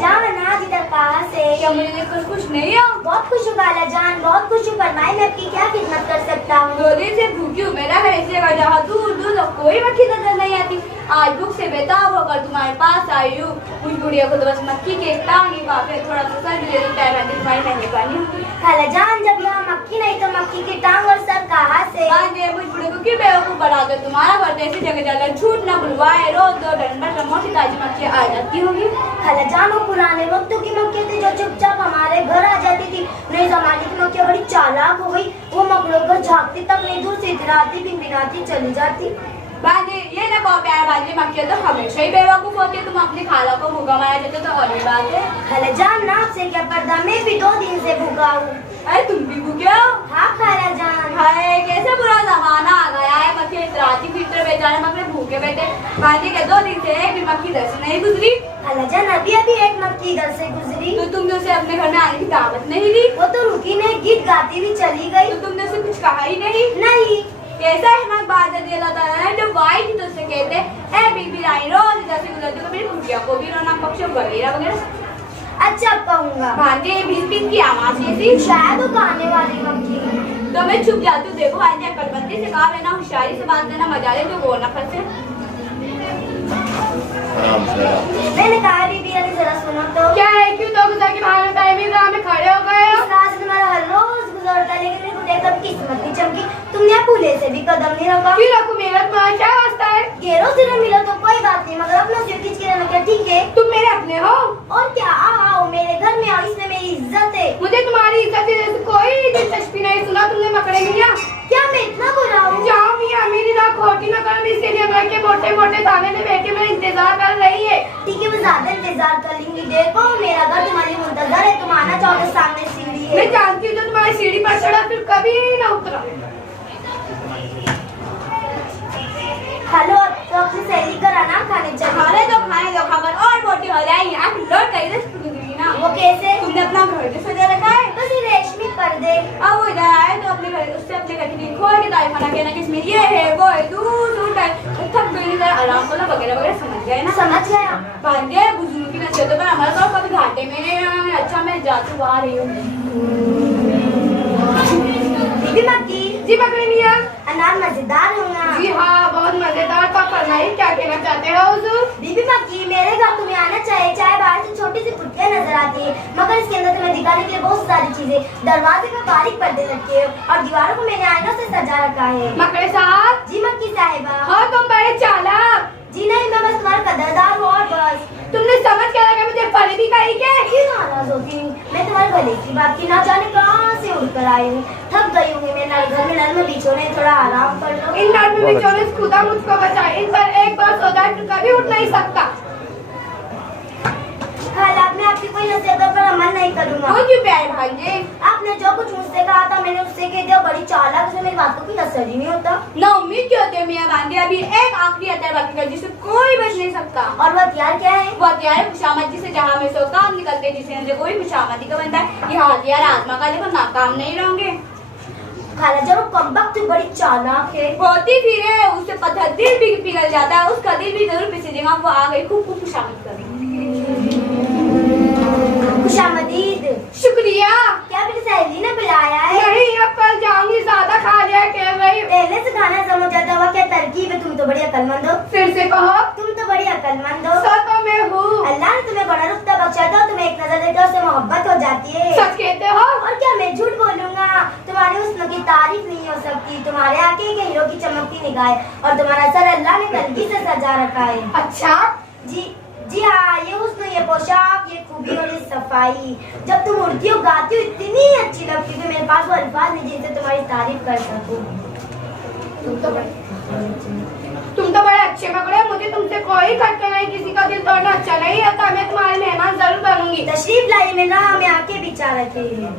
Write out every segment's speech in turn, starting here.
जान आज इधर कहाँ से? क्या मुझे देखकर खुश नहीं हो? बहुत खुश हूँ खाला जान, बहुत खुश हूँ। फरमाइए मैं आपकी क्या खिदमत कर सकता हूँ? 2 दिन से भूखी हूँ। मेरा घर ऐसी जगह जहाँ दूर दूर तक कोई मक्खी नजर नहीं आती। आज भूख से बेताब होकर तुम्हारे पास आई हूँ। उस गुड़िया को तो बस मक्खी के टांगी वहाँ पे थोड़ा सा सर भी दे दो, टाइम तुम्हारी मेहरबानी। खाला जान जब यहाँ मक्खी नहीं तो मक्खी की टांग और सर कहाँ से? मुझ बुढ़े को क्यों बेवकूफ बना दो? तुम्हारा घर तो ऐसी जगह जाला झूठ ना बुलवाए, रोज 2 घंटे पर मोटी ताजी मक्खी आ जाती होगी। खाला जान वो पुराने वक्तों की मक्खी थी जो चुपचाप हमारे घर आ जाती थी। नए जमाने की मक्खियाँ बड़ी चालाक हो गई, वो मकड़ों को झाँकती तक नहीं, दूर से इतराती भिनभिनाती चली जाती। बाजी ये ना बहुत प्यार बाजी मक्खियाँ तो हमेशा ही बेवकूफ होती है। तुम अपनी खाला को भूखा मारा देते तो और भी बात है। खाला जान ना आपसे क्या पर्दा, मैं भी 2 दिन से भूखा हूँ। अरे तुम भी भूखे हो? हाँ खाला जान। हाय कैसे बुरा जमाना आ गया है। मक्खी इतराती फिरते बेचारे मकड़े भूखे बैठे। बाजी के 2 दिन से एक भी मक्खी इधर से नहीं गुजरी। खाला जान अभी एक मक्खी इधर से गुजरी। तो तुमने उसे अपने घर में आने की दावत नहीं दी? वो तो रुकी नहीं, गीत गाती हुई चली गई। तो तुमने उसे कुछ कहा ही नहीं? नहीं। कैसा हिम्मत बात है अल्लाह ताला ने जो वाई थी तो उसे कहते ए बीबी रानी रोज इधर से गुजरती तो मेरी भूखिया को भी रोना पक्ष वगैरह वगैरह। अच्छा कहूँगा। भांजे बीच बीच की आवाज ऐसी शायद वो गाने वाली मक्खी। तो मैं छुप जाती हूँ। देखो आज अकलमंदी से कहा लेना, होशियारी से बात लेना, मजा ले जो वो न फंसे। मैंने कहा बीबी रानी जरा सुनो तो। क्या है क्यों तो गुजर के बाहर टाइमिंग में खड़े हो गए हो? इस रात से तुम्हारा हर रोज गुजरता है, लेकिन मेरे को देखकर किस्मत नहीं चमकी। तुमने फूले से भी कदम नहीं रखा। क्यों रखूं? मेरा तुम्हारा क्या वास्ता है? घेरों से न मिलो तो कोई बात नहीं, मगर अपनों से खींच के रहना क्या ठीक है? तुम मेरे अपने हो और क्या, आओ मेरे घर में आओ, इसमें मेरी इज्जत है। मुझे तुम्हारी इज्जत से कोई दिलचस्पी नहीं। सुना तुमने मकड़े मियाँ? क्या मैं इतना बुरा हूँ? जाओ मियाँ मेरी रात खोटी न करो। इसके लिए घर के मोटे मोटे दाने में बैठे मेरा इंतजार कर रही है। ठीक है मैं ज्यादा इंतजार कर लूंगी। देखो मेरा घर तुम्हारी मुंतजर है, तुम आना चाहो तो सामने सीढ़ी है। मैं जानती हूँ जो तुम्हारी सीढ़ी पर चढ़ा फिर कभी न उतरा। हेलो तो अपनी सहेली का खाना खाने चाहिए। खाने दो खबर और मोटी हो जाएगी। आप लौट गई ना। वो कैसे? तुमने अपना घर जो सजा रखा है बस ये रेशमी पर्दे। अब वो इधर आए तो अपने घर उससे अपने घर की खोल के तारीफ खाना कहना कि इसमें ये है वो है, दूर दूर तक थक गई आराम को वगैरह वगैरह समझ गए ना। समझ गया। भाग्य बुजुर्ग की नसीहतों पर हमारा तो कभी घाटे में नहीं। अच्छा मैं जाती हूँ आ रही हूँ। बीबी मक्की जी पकड़े मियाँ। अनार मजेदार होगा। जी हाँ बहुत मजेदार। तो फरमाइए क्या कहना चाहते हो हुजूर? बीबी मक्की मेरे घर तुम्हें आना चाहिए। चाहे बाहर से छोटी सी पुट्टियाँ नजर आती है, मगर इसके अंदर तुम्हें दिखाने के लिए बहुत सारी चीजें। दरवाजे पर बारीक पर्दे रखे हैं और दीवारों को मैंने आईनों से सजा रखा है। मकड़े साहब। जी मक्की साहिबा। हाँ तुम बड़े चालाक। जी नहीं, मैं बस तुम्हारा कदरदार हूँ और बस। तुमने समझ क्या लगा मुझे फली भी कही क्या? क्यों नाराज होती हूँ? मैं तुम्हारे भले की बात की ना जाने कहाँ से उड़कर आई हूँ। थक गई हूँ मैं घर में नर्म बिछो में, थोड़ा आराम कर लो। इन नर्म बिछों ने खुदा मुझको बचाए। इन पर एक बार सो जाए तो कभी उठ नहीं सकता। हालात में आपकी कोई नसीहतों पर अमल नहीं करूँगा। वो क्यों प्यारे भांजे? आपने जो कुछ मुझसे कहा था मैंने उससे कह दिया। बड़ी चालाक, उसमें मेरी बातों की असर ही नहीं होता। ना उम्मीद क्यों होती है मियाँ भांजे? अभी एक आखिरी हथियार बाकी है जिसे कोई बच नहीं सकता। और वो हथियार क्या है? वो हथियार है खुशामद, जिसे जहाँ में से काम निकलते हैं, जिसे अंदर कोई खुशामदी का बनता है। ये हथियार आजमा का देखो नाकाम नहीं रहेंगे। खाला जब कमबख्त बड़ी चालाक है। होती फिर है उससे पत्थर दिल भी पिघल जाता है, उसका दिल भी जरूर पिछलेगा। वो आ गई खूब खूब खुशामद करेगी। खुशामदीद। शुक्रिया। क्या मेरी सहेली ने बुलाया है? नहीं अब कल जाऊंगी, ज्यादा खा लिया कह रही। पहले से खाना समझ जाता हुआ क्या तरकीब है? तुम तो बड़ी अकलमंद हो। फिर से कहो। तुम तो बड़ी अकलमंद हो। सच तो मैं हूँ। अल्लाह ने तुम्हें बड़ा रुतबा बख्शा था, तुम्हें एक नजर देकर उससे मोहब्बत हो जाती है। सच कहते हो? और क्या मैं झूठ बोलूंगा? तुम्हारे हुस्न की तारीफ नहीं हो सकती। तुम्हारे आंखें के हीरो की चमकती निगाहें और तुम्हारा सर अल्लाह ने तलगी से सजा रखा है। अच्छा जी हाँ, ये हुस्न, ये पोशाक, ये खूबी और ये सफाई। जब तुम उड़ती हो गाती हो इतनी अच्छी लगती है। मेरे पास वो अल्फाज नहीं जिनसे तुम्हारी तारीफ कर सकूं। तुम तो बड़े अच्छे मकड़े। मुझे तुमसे कोई खटका नहीं, किसी का दिल तोड़ना अच्छा नहीं आता। मैं तुम्हारी मेहमान जरूर बनूंगी। तशरीफ लाई, मैं राह में आके बिछा रखे हैं।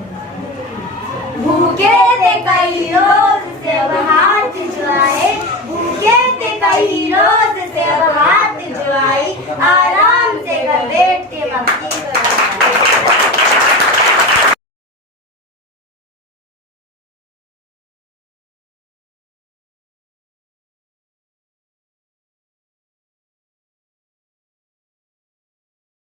भूखे थे कई रोज से अब हाथ जुआए, भूखे थे कई रोज से अब हाथ जुआई, आराम से घर बैठ के मक्खी